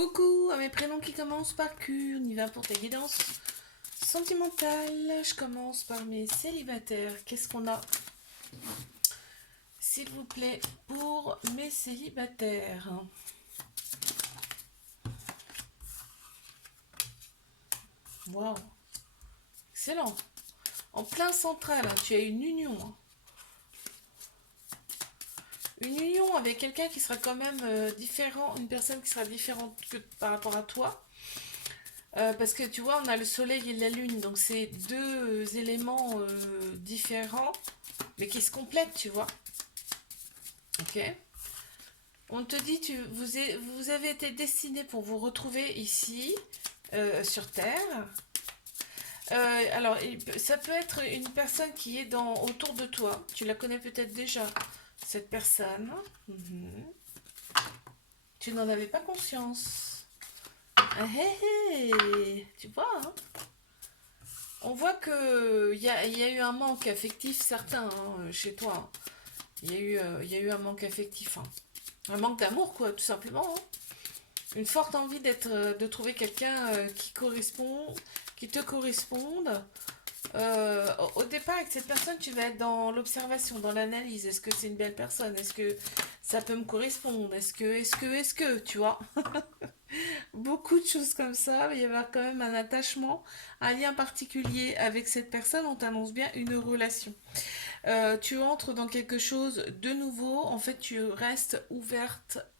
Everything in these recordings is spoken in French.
Coucou à mes prénoms qui commencent par Q, on y va pour ta guidance sentimentale. Je commence par mes célibataires. Qu'est-ce qu'on a, s'il vous plaît, pour mes célibataires? Waouh, excellent. En plein central, hein, tu as une union. Hein. Une union avec quelqu'un qui sera quand même différent, une personne qui sera différente que par rapport à toi. Parce que tu vois, on a le soleil et la lune, donc c'est deux éléments différents, mais qui se complètent, tu vois. Ok. On te dit, vous avez été destiné pour vous retrouver ici, sur Terre. Alors, ça peut être une personne qui est autour de toi. Tu la connais peut-être déjà, cette personne. Mhm. Tu n'en avais pas conscience. Ah, hé, hé. Tu vois, hein. On voit il y a eu un manque affectif certain hein, chez toi. Hein. Il y a eu un manque affectif. Hein. Un manque d'amour, quoi, tout simplement. Hein. Une forte envie de trouver quelqu'un qui te corresponde. Au départ, avec cette personne, tu vas être dans l'observation, dans l'analyse. Est-ce que c'est une belle personne? Est-ce que ça peut me correspondre? Est-ce que, tu vois? Beaucoup de choses comme ça. Il va y avoir quand même un attachement, un lien particulier avec cette personne. On t'annonce bien une relation. Tu entres dans quelque chose de nouveau. En fait, tu restes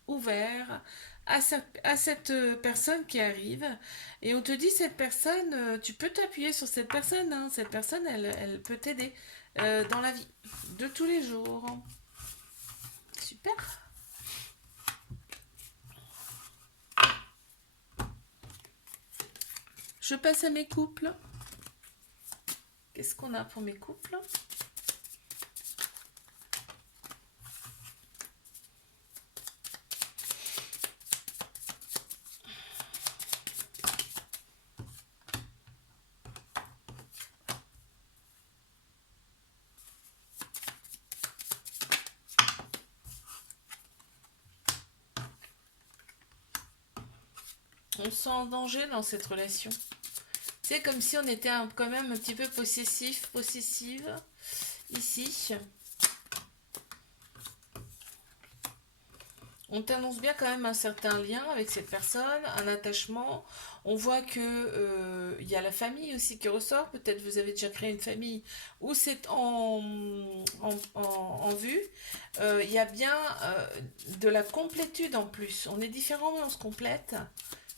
ouvert à cette personne qui arrive. Et on te dit, cette personne, tu peux t'appuyer sur cette personne. Hein. Cette personne, elle peut t'aider dans la vie de tous les jours. Super. Je passe à mes couples. Qu'est-ce qu'on a pour mes couples? On se sent en danger dans cette relation. C'est comme si on était quand même un petit peu possessive, ici. On t'annonce bien quand même un certain lien avec cette personne, un attachement. On voit que il y a la famille aussi qui ressort. Peut-être vous avez déjà créé une famille ou c'est en vue. Il y a bien de la complétude en plus. On est différents mais on se complète.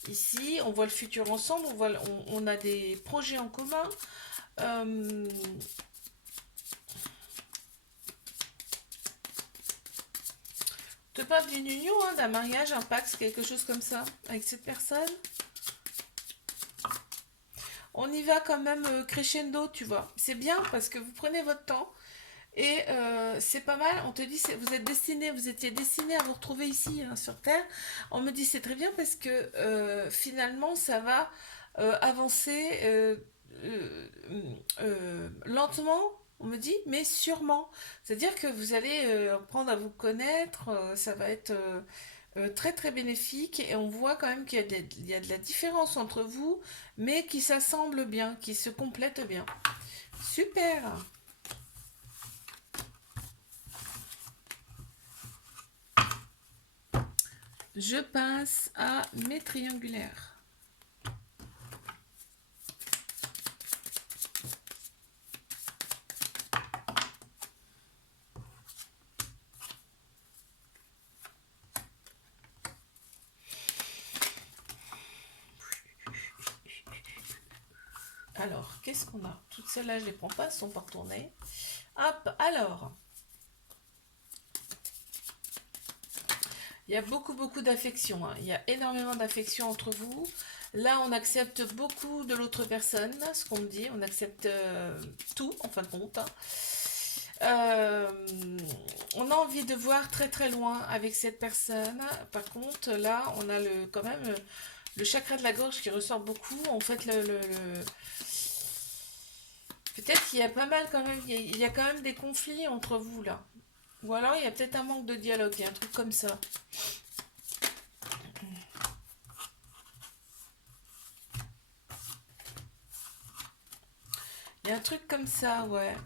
Ici, on voit le futur ensemble, on a des projets en commun. Euh, te parle d'une union, hein, d'un mariage, un pacte, quelque chose comme ça, avec cette personne. On y va quand même crescendo, tu vois. C'est bien parce que vous prenez votre temps et c'est pas mal. On te dit, vous étiez destiné à vous retrouver ici hein, sur Terre. On me dit, c'est très bien parce que finalement, ça va avancer lentement. On me dit, mais sûrement. C'est-à-dire que vous allez apprendre à vous connaître, ça va être très très bénéfique et on voit quand même qu'il y a de la différence entre vous, mais qui s'assemblent bien, qui se complètent bien. Super. Je passe à mes triangulaires. Alors, qu'est-ce qu'on a? Toutes celles-là, je les prends pas, elles sont pas retournées. Hop, alors. Il y a beaucoup d'affection. Hein. Il y a énormément d'affection entre vous. Là, on accepte beaucoup de l'autre personne, ce qu'on me dit. On accepte tout, en fin de compte. Hein. Euh, on a envie de voir très très loin avec cette personne. Par contre, là, on a quand même le chakra de la gorge qui ressort beaucoup. En fait, peut-être qu'il y a pas mal quand même, il y a quand même des conflits entre vous là. Ou alors il y a peut-être un manque de dialogue, il y a un truc comme ça. Il y a un truc comme ça, ouais.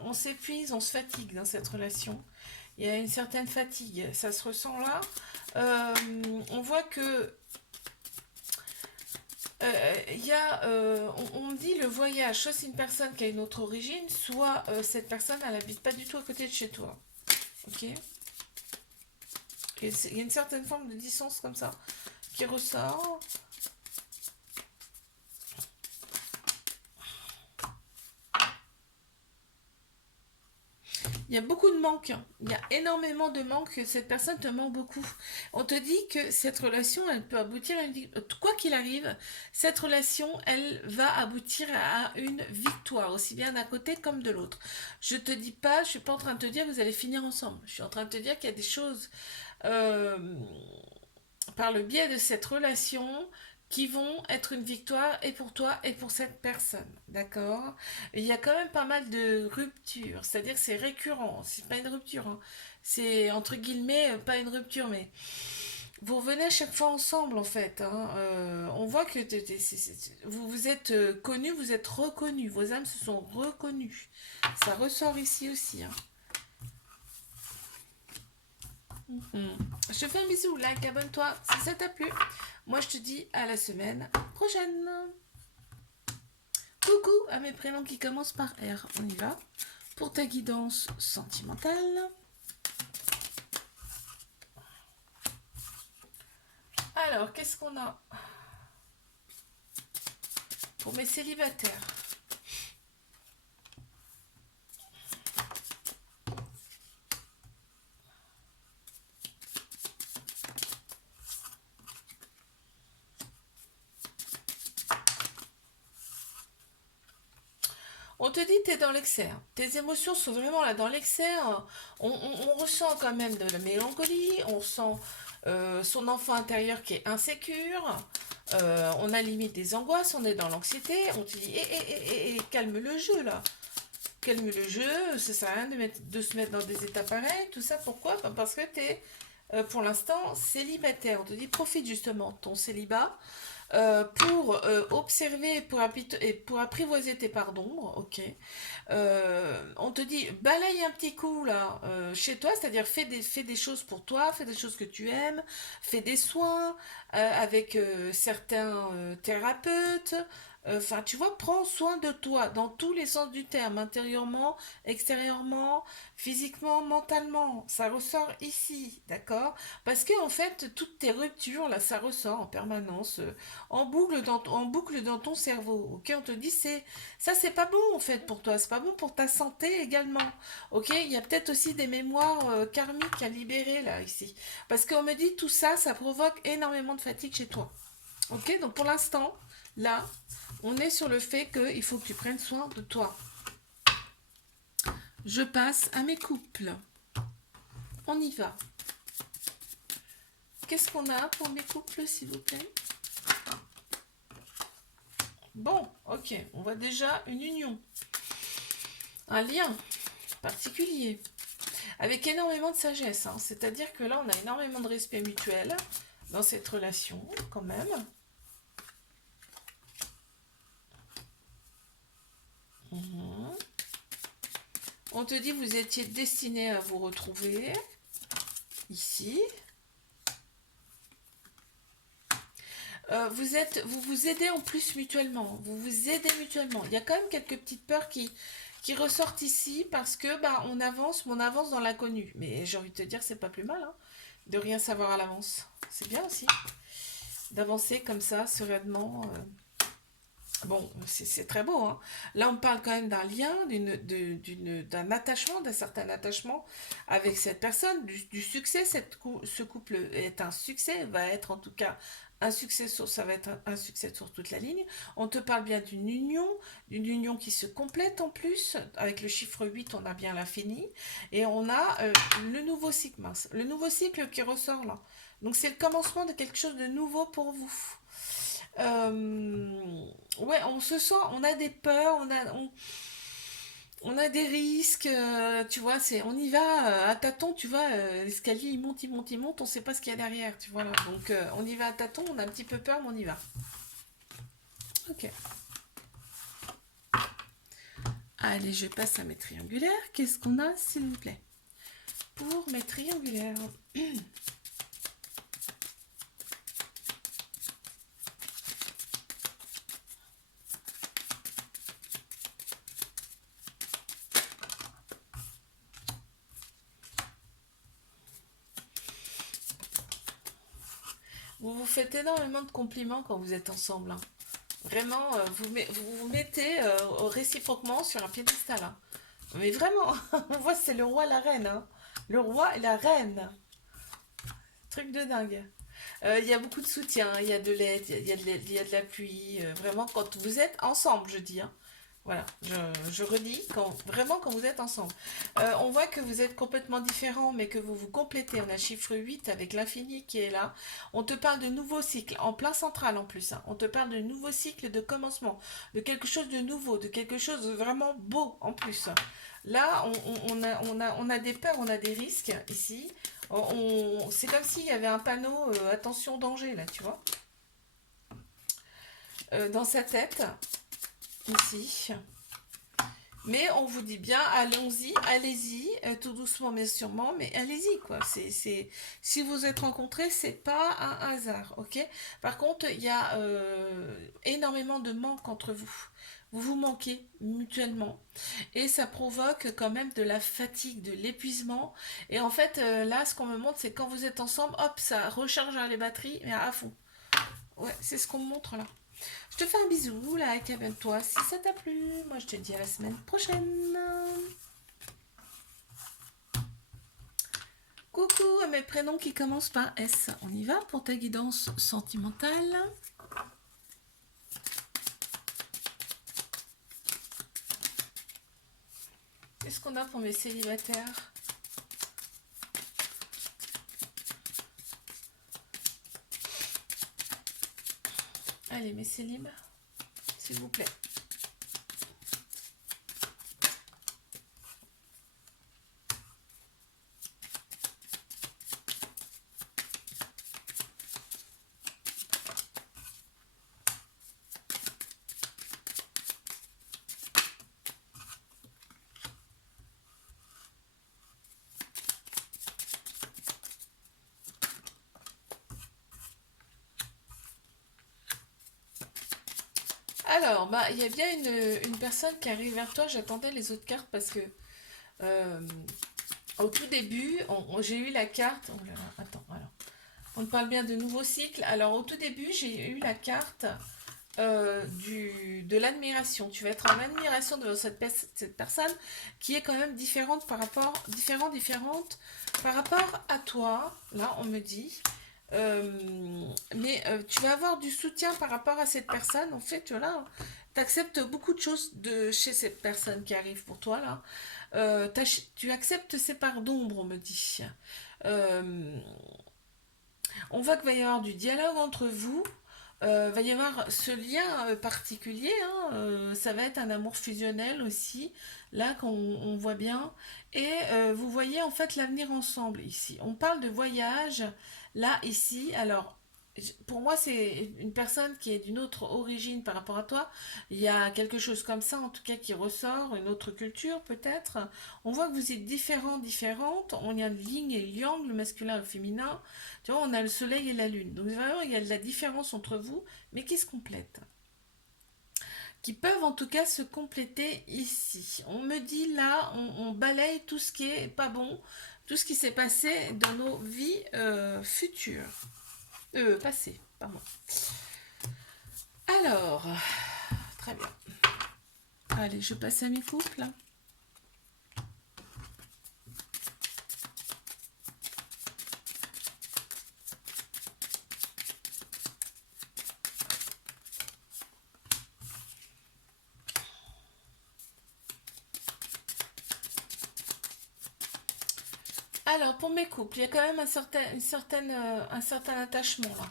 On s'épuise, on se fatigue dans cette relation. Il y a une certaine fatigue, ça se ressent là. On voit que il y a, on dit le voyage, soit c'est une personne qui a une autre origine, soit cette personne, elle habite pas du tout à côté de chez toi. Ok? Il y a une certaine forme de distance comme ça qui ressort. Il y a beaucoup de manques. Il y a énormément de manques. Cette personne te manque beaucoup. On te dit que cette relation, elle peut aboutir à une... Quoi qu'il arrive, cette relation, elle va aboutir à une victoire, aussi bien d'un côté comme de l'autre. Je te dis pas, je suis pas en train de te dire que vous allez finir ensemble. Je suis en train de te dire qu'il y a des choses euh, par le biais de cette relation qui vont être une victoire et pour toi et pour cette personne, d'accord? Il y a quand même pas mal de ruptures, c'est-à-dire que c'est récurrent, c'est pas une rupture, hein. C'est entre guillemets pas une rupture, mais vous revenez à chaque fois ensemble en fait, hein. On voit que vous vous êtes connus, vous êtes reconnus, vos âmes se sont reconnues. Ça ressort ici aussi, hein. Mhm. Je te fais un bisou, like, abonne-toi si ça t'a plu. Moi, je te dis à la semaine prochaine. Coucou à mes prénoms qui commencent par R. On y va. Pour ta guidance sentimentale. Alors, qu'est-ce qu'on a pour mes célibataires? On te dit que tu es dans l'excès, hein. Tes émotions sont vraiment là dans l'excès, hein. On ressent quand même de la mélancolie, on ressent son enfant intérieur qui est insécure, on a limite des angoisses, on est dans l'anxiété, on te dit calme le jeu là. Calme le jeu, ça sert à rien de se mettre dans des états pareils, tout ça pourquoi? Ben, parce que tu es pour l'instant célibataire. On te dit profite justement de ton célibat pour observer et pour apprivoiser tes parts d'ombre, ok. On te dit balaye un petit coup là chez toi, c'est-à-dire fais des choses pour toi, fais des choses que tu aimes, fais des soins avec certains thérapeutes. Enfin, tu vois, prends soin de toi dans tous les sens du terme, intérieurement, extérieurement, physiquement, mentalement. Ça ressort ici, d'accord? Parce que en fait, toutes tes ruptures là, ça ressort en permanence en boucle dans ton cerveau. Ok, on te dit c'est pas bon en fait pour toi, c'est pas bon pour ta santé également. Ok, il y a peut-être aussi des mémoires karmiques à libérer là ici, parce qu'on me dit tout ça, ça provoque énormément de fatigue chez toi. Ok, donc pour l'instant là, on est sur le fait qu'il faut que tu prennes soin de toi. Je passe à mes couples. On y va. Qu'est-ce qu'on a pour mes couples, s'il vous plaît? Bon, ok, on voit déjà une union, un lien particulier, avec énormément de sagesse, hein. C'est-à-dire que là, on a énormément de respect mutuel dans cette relation, quand même. Mhm. On te dit vous étiez destiné à vous retrouver ici. Vous vous aidez en plus mutuellement. Vous vous aidez mutuellement. Il y a quand même quelques petites peurs qui ressortent ici parce que bah, on avance dans l'inconnu. Mais j'ai envie de te dire, c'est pas plus mal, hein, de rien savoir à l'avance. C'est bien aussi d'avancer comme ça, sereinement. Bon, c'est très beau, hein. Là, on parle quand même d'un lien, d'un attachement, d'un certain attachement avec cette personne, du succès. Ce couple est un succès, va être en tout cas un succès ça va être un succès sur toute la ligne. On te parle bien d'une union qui se complète en plus. Avec le chiffre 8, on a bien l'infini. Et on a le nouveau cycle, mince, le nouveau cycle qui ressort là. Donc, c'est le commencement de quelque chose de nouveau pour vous. Ouais, on se sent, on a des peurs, on a des risques, tu vois, on y va à tâtons, tu vois, l'escalier il monte, on sait pas ce qu'il y a derrière, tu vois, là. Donc on y va à tâtons, on a un petit peu peur, mais on y va. Ok. Allez, je passe à mes triangulaires. Qu'est-ce qu'on a, s'il vous plaît? Pour mes triangulaires. Vous vous faites énormément de compliments quand vous êtes ensemble, hein. Vraiment, vous vous mettez réciproquement sur un piédestal, hein. Mais vraiment, on voit c'est le roi et la reine, hein. Le roi et la reine. Truc de dingue. Il y a beaucoup de soutien, il y a de l'aide, il y a de l'appui. Vraiment, quand vous êtes ensemble, je dis, hein. Voilà, je redis, vraiment quand vous êtes ensemble. On voit que vous êtes complètement différents, mais que vous vous complétez. On a le chiffre 8 avec l'infini qui est là. On te parle de nouveaux cycles, en plein central en plus, hein. On te parle de nouveaux cycles de commencement, de quelque chose de nouveau, de quelque chose de vraiment beau en plus. Là, on a des peurs, on a des risques ici. C'est comme s'il y avait un panneau attention danger là, tu vois, dans sa tête, ici. Mais on vous dit bien, allons-y, allez-y, tout doucement mais sûrement, mais allez-y quoi. Si vous êtes rencontrés, c'est pas un hasard, ok? Par contre, il y a énormément de manque entre vous. Vous vous manquez mutuellement et ça provoque quand même de la fatigue, de l'épuisement. Et en fait, là, ce qu'on me montre, c'est quand vous êtes ensemble, hop, ça recharge les batteries, mais à fond. Ouais, c'est ce qu'on me montre là. Je te fais un bisou, like, abonne-toi si ça t'a plu. Moi, je te dis à la semaine prochaine. Coucou à mes prénoms qui commencent par S. On y va pour ta guidance sentimentale. Qu'est-ce qu'on a pour mes célibataires? Allez, mes célibes, s'il vous plaît. Alors, bah, il y a bien une personne qui arrive vers toi. J'attendais les autres cartes parce que euh, au tout début, j'ai eu la carte. Oh là là, attends, alors. On parle bien de nouveaux cycles. Alors, au tout début, j'ai eu la carte de l'admiration. Tu vas être en admiration de cette personne qui est quand même différente différente par rapport à toi. Là, on me dit. Mais tu vas avoir du soutien par rapport à cette personne. En fait, là, tu acceptes beaucoup de choses de chez cette personne qui arrive pour toi, là. Tu acceptes ses parts d'ombre, on me dit. Euh, on voit qu'il va y avoir du dialogue entre vous. Va y avoir ce lien particulier, hein, ça va être un amour fusionnel aussi, là qu'on on voit bien. Et vous voyez en fait l'avenir ensemble ici. On parle de voyage, là, ici. Alors, pour moi, c'est une personne qui est d'une autre origine par rapport à toi. Il y a quelque chose comme ça, en tout cas, qui ressort, une autre culture peut-être. On voit que vous êtes différents, différentes. On y a le yin et le yang, le masculin et le féminin. Tu vois, on a le soleil et la lune. Donc vraiment, il y a de la différence entre vous, mais qui se complètent. Qui peuvent en tout cas se compléter ici. On me dit là, on balaye tout ce qui est pas bon, tout ce qui s'est passé dans nos vies futures. Passées, pardon. Alors, très bien. Allez, je passe à mes couples. Alors, pour mes couples, il y a quand même un certain attachement là.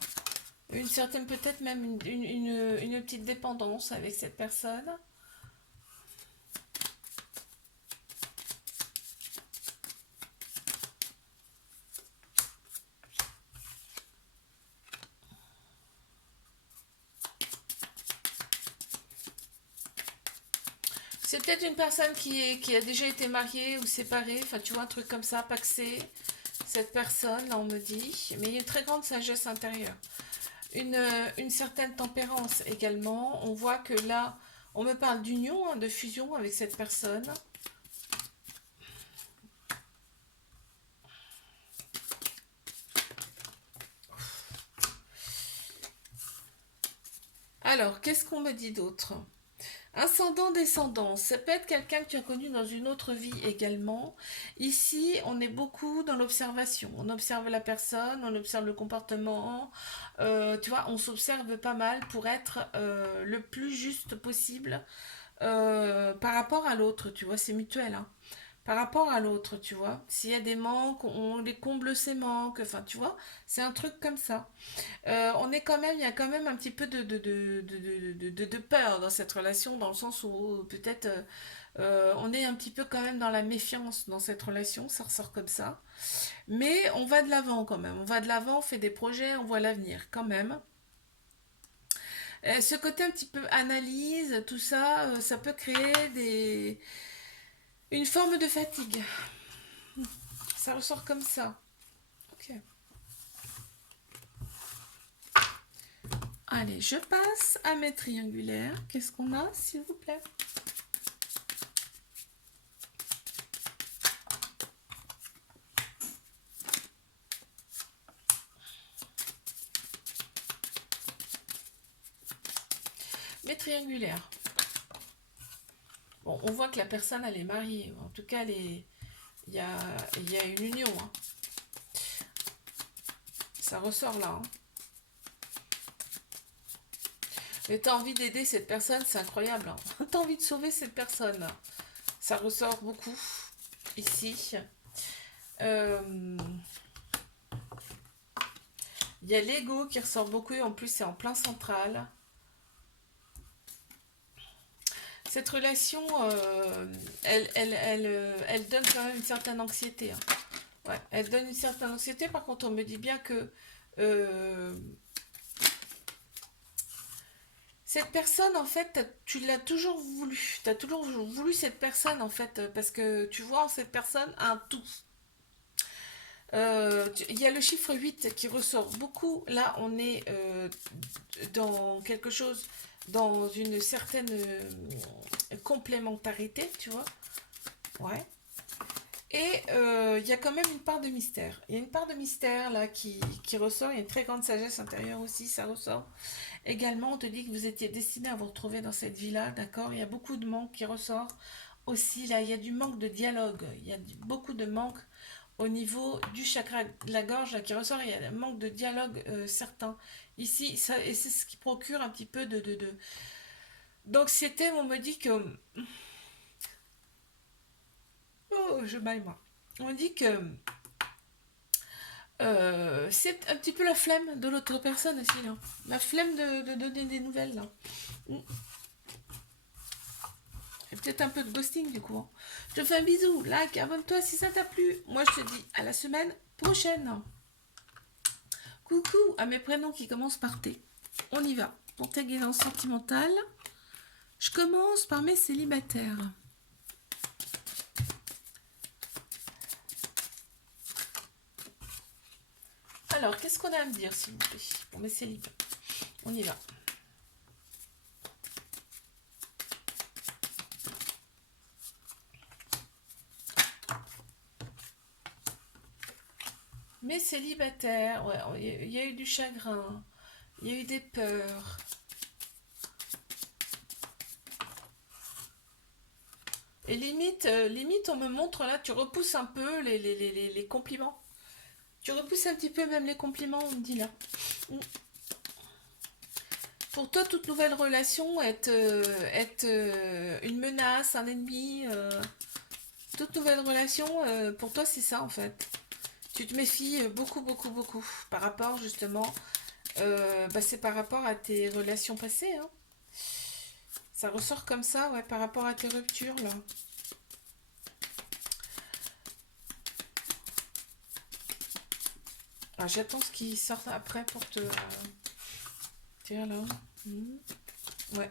Une certaine, peut-être même une petite dépendance avec cette personne. C'est peut-être une personne qui a déjà été mariée ou séparée, enfin tu vois, un truc comme ça, paxé. Cette personne, là on me dit, mais il y a une très grande sagesse intérieure. Une certaine tempérance également. On voit que là, on me parle d'union, hein, de fusion avec cette personne. Alors, qu'est-ce qu'on me dit d'autre? Ascendant, descendant, ça peut être quelqu'un que tu as connu dans une autre vie également. Ici, on est beaucoup dans l'observation. On observe la personne, on observe le comportement. Tu vois, on s'observe pas mal pour être le plus juste possible par rapport à l'autre. Tu vois, c'est mutuel, hein. Par rapport à l'autre, tu vois. S'il y a des manques, on les comble ces manques. Enfin, tu vois, c'est un truc comme ça. On est quand même, il y a quand même un petit peu de peur dans cette relation, dans le sens où peut-être on est un petit peu quand même dans la méfiance dans cette relation, ça ressort comme ça. Mais on va de l'avant quand même, on va de l'avant, on fait des projets, on voit l'avenir quand même. Ce côté un petit peu analyse, tout ça, ça peut créer une forme de fatigue. Ça ressort comme ça. Ok. Allez, je passe à mes triangulaires. Qu'est-ce qu'on a, s'il vous plaît? Mes triangulaires. Bon, on voit que la personne, elle est mariée. En tout cas, il y a, il y a une union, hein. Ça ressort là, hein. Mais t'as envie d'aider cette personne, c'est incroyable, hein. T'as envie de sauver cette personne. Ça ressort beaucoup ici. Euh, Il y a l'ego qui ressort beaucoup et en plus c'est en plein central. Cette relation, elle donne quand même une certaine anxiété, hein. Ouais, elle donne une certaine anxiété. Par contre, on me dit bien que euh, cette personne, en fait, tu l'as toujours voulu. Tu as toujours voulu cette personne, en fait, parce que tu vois en cette personne un tout. Il y a le chiffre 8 qui ressort beaucoup. Là, on est dans quelque chose, dans une certaine complémentarité, tu vois. Ouais. Et il y a quand même une part de mystère. Il y a une part de mystère là qui ressort. Il y a une très grande sagesse intérieure aussi, ça ressort. Également, on te dit que vous étiez destiné à vous retrouver dans cette vie-là, d'accord? Il y a beaucoup de manque qui ressort aussi. Là, il y a du manque de dialogue. Il y a beaucoup de manque au niveau du chakra de la gorge là, qui ressort. Il y a un manque de dialogue certain. Ici, ça, et c'est ce qui procure un petit peu d'anxiété. On me dit que... Oh, je baille moi. On me dit que c'est un petit peu la flemme de l'autre personne aussi, là. La flemme de donner des nouvelles, là. Mm. Et peut-être un peu de ghosting, du coup, hein. Je te fais un bisou, like, abonne-toi si ça t'a plu. Moi, je te dis à la semaine prochaine. Coucou à mes prénoms qui commencent par T. On y va. Pour ta guidance sentimentale, je commence par mes célibataires. Alors, qu'est-ce qu'on a à me dire, s'il vous plaît, pour mes célibataires? On y va. Mes célibataires, ouais, il y a eu du chagrin, il y a eu des peurs. Et limite, limite, on me montre là, tu repousses un peu les compliments. Tu repousses un petit peu même les compliments, on me dit là. Mm. Pour toi, toute nouvelle relation est une menace, un ennemi. Toute nouvelle relation, pour toi, c'est ça en fait. Tu te méfies beaucoup, beaucoup, beaucoup par rapport justement, bah, c'est par rapport à tes relations passées, hein. Ça ressort comme ça, ouais, par rapport à tes ruptures là. Ah, j'attends ce qui sort après pour te... Tiens là. Mhm. Ouais.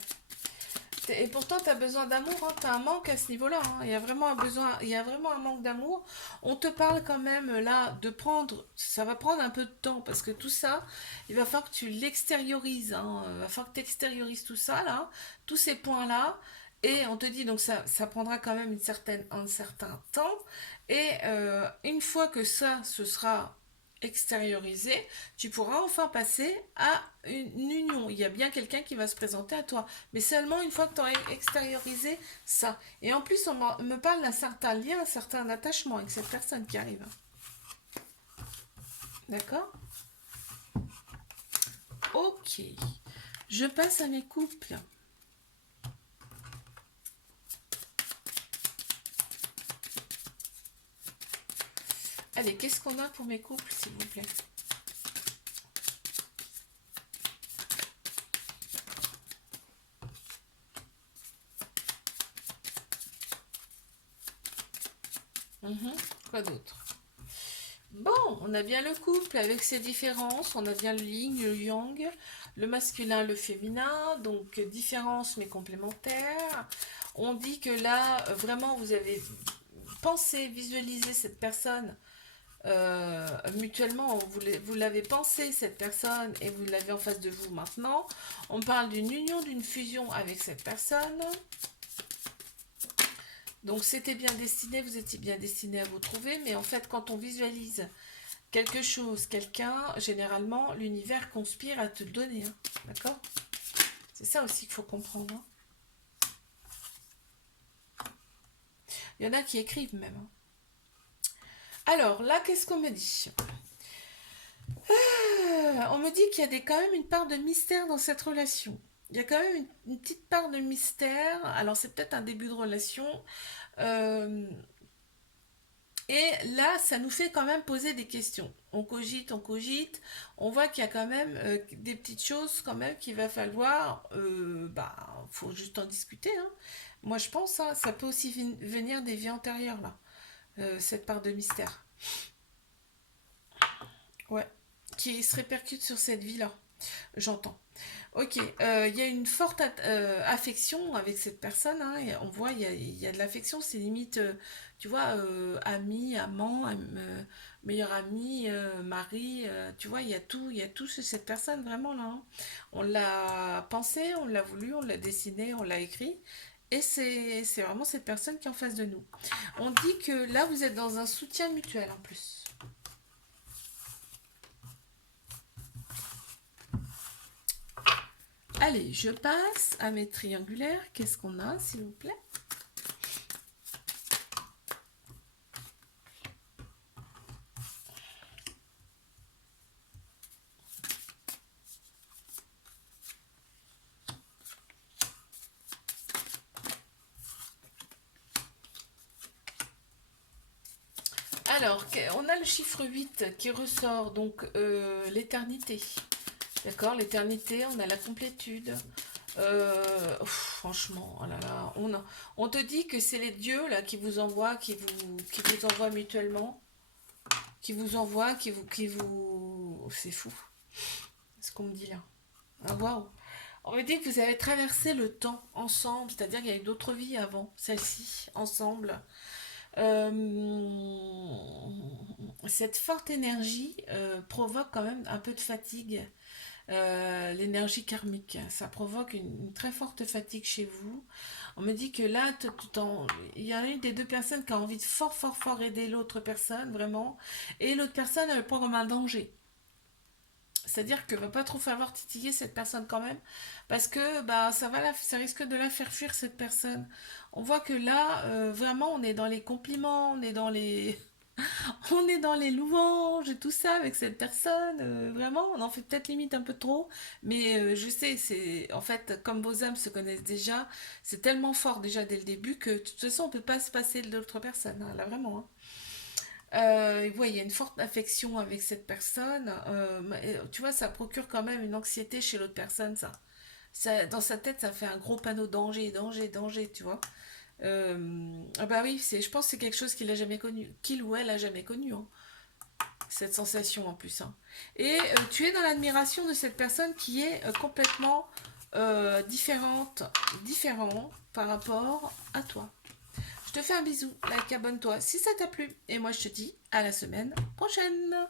Et pourtant, tu as besoin d'amour, hein. Tu as un manque à ce niveau-là, hein. Il y a vraiment un besoin, il y a vraiment un manque d'amour. On te parle quand même là de prendre, ça va prendre un peu de temps parce que tout ça, il va falloir que tu l'extériorises, hein. Il va falloir que tu extériorises tout ça, là, tous ces points-là. Et on te dit, donc ça prendra quand même un certain temps. Et une fois que ça, ce sera extériorisé, tu pourras enfin passer à une union. Il y a bien quelqu'un qui va se présenter à toi, mais seulement une fois que tu auras extériorisé ça. Et en plus, on me parle d'un certain lien, un certain attachement avec cette personne qui arrive. D'accord? Ok. Je passe à mes couples. Allez, qu'est-ce qu'on a pour mes couples, s'il vous plaît? Mhm. Quoi d'autre? Bon, on a bien le couple avec ses différences, on a bien le yin, le yang, le masculin, le féminin, donc différences mais complémentaires. On dit que là, vraiment, vous avez pensé, visualisé cette personne mutuellement, vous l'avez pensé, cette personne, et vous l'avez en face de vous maintenant. On parle d'une union, d'une fusion avec cette personne. Donc c'était bien destiné, vous étiez bien destiné à vous trouver, mais en fait quand on visualise quelque chose, quelqu'un, généralement l'univers conspire à te le donner, hein. D'accord? C'est ça aussi qu'il faut comprendre, hein. Il y en a qui écrivent même, hein. Alors là, qu'est-ce qu'on me dit? On me dit qu'il y a quand même une part de mystère dans cette relation. Il y a quand même une petite part de mystère. Alors c'est peut-être un début de relation. Euh, Et là, ça nous fait quand même poser des questions. On cogite, on cogite. On voit qu'il y a quand même des petites choses quand même qu'il va falloir. Bah, faut juste en discuter, hein. Moi, je pense, hein, ça peut aussi venir des vies antérieures là, cette part de mystère. Ouais, qui se répercute sur cette vie-là. J'entends. Ok, il y a une forte affection avec cette personne, hein. On voit, il y a de l'affection, c'est limite, tu vois, ami, amant, meilleur ami, mari, tu vois, il y a tout chez cette personne vraiment là, hein. On l'a pensé, on l'a voulu, on l'a dessiné, on l'a écrit, et c'est vraiment cette personne qui est en face de nous. On dit que là, vous êtes dans un soutien mutuel en plus. Allez, je passe à mes triangulaires. Qu'est-ce qu'on a, s'il vous plaît? Alors, on a le chiffre 8 qui ressort, donc l'éternité. D'accord, l'éternité, on a la complétude. Franchement, oh là là, on te dit que c'est les dieux là qui vous envoient, qui vous envoient mutuellement, qui vous envoient, c'est fou, ce qu'on me dit là. Ah waouh. On me dit que vous avez traversé le temps ensemble, c'est-à-dire qu'il y a eu d'autres vies avant, celle-ci, ensemble. Euh, cette forte énergie provoque quand même un peu de fatigue. L'énergie karmique, ça provoque une très forte fatigue chez vous. On me dit que là, il y a une des deux personnes qui a envie de fort, fort, fort aider l'autre personne, vraiment. Et l'autre personne, elle prend comme un danger. C'est-à-dire que va pas trop falloir titiller cette personne quand même, parce que bah ça risque de la faire fuir cette personne. On voit que là, vraiment, on est dans les compliments, on est dans les louanges et tout ça avec cette personne. Vraiment, on en fait peut-être limite un peu trop, mais je sais, c'est en fait comme vos âmes se connaissent déjà, c'est tellement fort déjà dès le début que de toute façon on peut pas se passer de l'autre personne, hein, là vraiment, hein. Ouais, il y a une forte affection avec cette personne. Tu vois, ça procure quand même une anxiété chez l'autre personne, ça. Dans sa tête, ça fait un gros panneau danger, danger, danger, tu vois. Ah bah oui, je pense que c'est quelque chose qu'il a jamais connu, qu'il ou elle a jamais connu, hein, cette sensation en plus, hein. Et tu es dans l'admiration de cette personne qui est complètement différents par rapport à toi. Je te fais un bisou, like, abonne-toi si ça t'a plu. Et moi, je te dis à la semaine prochaine.